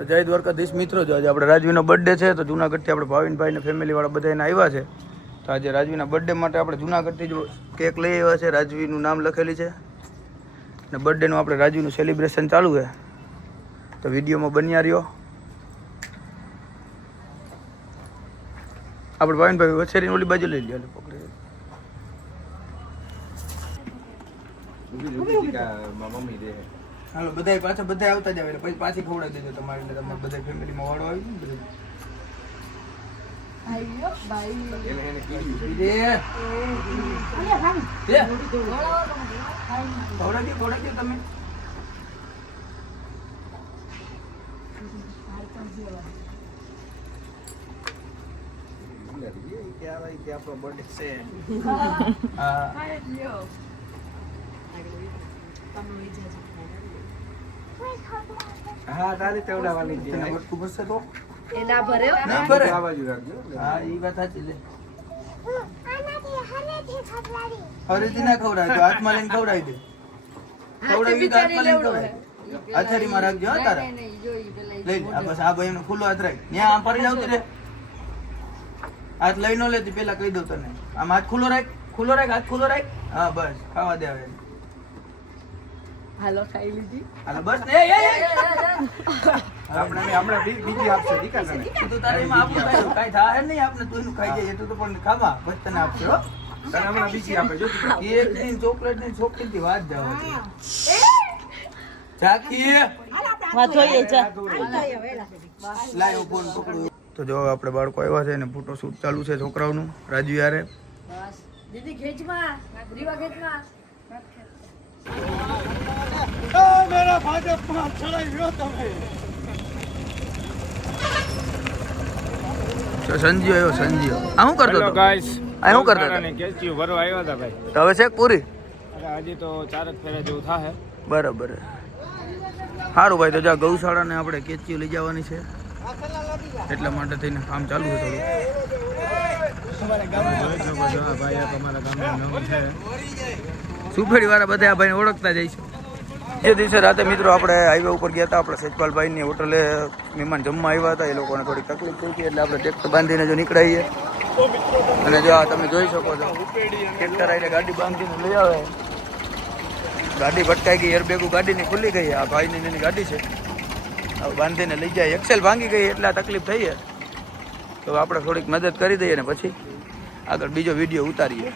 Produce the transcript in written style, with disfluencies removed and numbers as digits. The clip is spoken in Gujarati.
તો જય દ્વારકાધીશ મિત્રો, જો આજે આપણે રાજવીનો બર્થડે છે તો જુનાગઢથી આપણે ભાવિનભાઈ ને ફેમિલીવાળા બધા એને આવ્યા છે. તો આજે રાજવીના બર્થડે માટે આપણે જુનાગઢથી જ કેક લઈ આવ્યા છે. રાજવીનું નામ લખેલી છે ને બર્થડેનું આપણે રાજવીનું સેલિબ્રેશન ચાલુ છે. તો વિડીયોમાં બન્યા રહ્યો. આપણે ભાવિનભાઈ વછેરીની ઓલી બાજુ લઈ લ્યો પકડી. હાલો બધા પાછા બધા આવતા જાવ એટલે પછી પાછી ખવડાવી દેજો તમારે, એટલે તમારે બધા ફેમિલીમાં વાળો આવી ને બધું. ખવડાવી તમે. આપણો બર્થડે છે. હા તારી તેવડાવવાની છે. વસ્તુ ભરશે તો એ ના ભરે, ના ભરે. આ બાજુ રાખજો. હા ઈ વાત સાચી છે. હરેથી ના ખવડાય તો હાથમાં લઈને ખવડાવી દે. ખવડાવી તો હાથમાં લઈને ખવડાય. અથારીમાં રાખજો. હા તારા લઈ આ બસ. આ ભાઈ નો ખુલ્લો હાથ રાખ. ત્યાં આમ પડી જાવ રે. હાથ લઈ નો લેતી પેલા કહી દઉં તને. આમ હાથ ખુલ્લો રાખ, ખુલ્લો રાખ, હાથ ખુલ્લો રાખ. હા બસ ખાવા દે હવે. હાલો ખાઈ લીધી. હાલો બસ. આપણે હમણાં બીજી આપશે દીકા તને. તું તારે એમાં આપું કાઈ થાય નહીં. આપણે તું એનું ખાઈ જાય એટલું તો પણ ખાવા બસ તને આપશે. હો તને હમણાં બીજી આપે. જો એક દિન ચોકલેટ ની છોકરી થી વાત જાવ ચાકી વાત જોઈએ જા. લાયો ફોન પકડો. તો જો આપણે બાળકો આવ્યા છે ને ફોટો શૂટ ચાલુ છે છોકરાઓનું રાજુ યારે. બસ દીદી ખેંચમાં, રીવા ખેંચમાં. મેરા ભાજપમાં ચડાઈ ગયો તમે. સંજીવ આવ્યો. સંજીવ આ શું કરતો હતો? ગાઈસ આ શું કરતો હતો? કેચી ભરવા આવ્યા હતા ભાઈ. તો હવે છે પૂરી? અરે હજી તો 4 ફેરા જેવું થાય. બરાબર. સારું ભાઈ. તો જા ગૌશાળાને આપણે કેચીઓ લઈ જવાની છે એટલા માટે થઈને કામ ચાલુ છે થોડું. સુફેડી વાળા બધા આ ભાઈને ઓળખતા જઈશું. એ દિવસે રાતે મિત્રો આપણે હાઈવે ઉપર ગયા હતા. આપણે સચપાલભાઈની હોટલે મહેમાન જમવા આવ્યા હતા. એ લોકોને થોડી તકલીફ થઈ હતી એટલે આપણે ટ્રેક્ટર બાંધીને જો નીકળાઈએ. અને જો આ તમે જોઈ શકો છો ટ્રેક્ટર આવીને ગાડી બાંધીને લઈ આવે. ગાડી ભટકાઈ ગઈ, એરબેગો ગાડીની ખુલ્લી ગઈ. આ ભાઈની એની ગાડી છે બાંધીને લઈ જાય. એક્સેલ ભાંગી ગઈ એટલે આ તકલીફ થઈ છે. તો આપણે થોડીક મદદ કરી દઈએ ને પછી આગળ બીજો વિડીયો ઉતારીએ.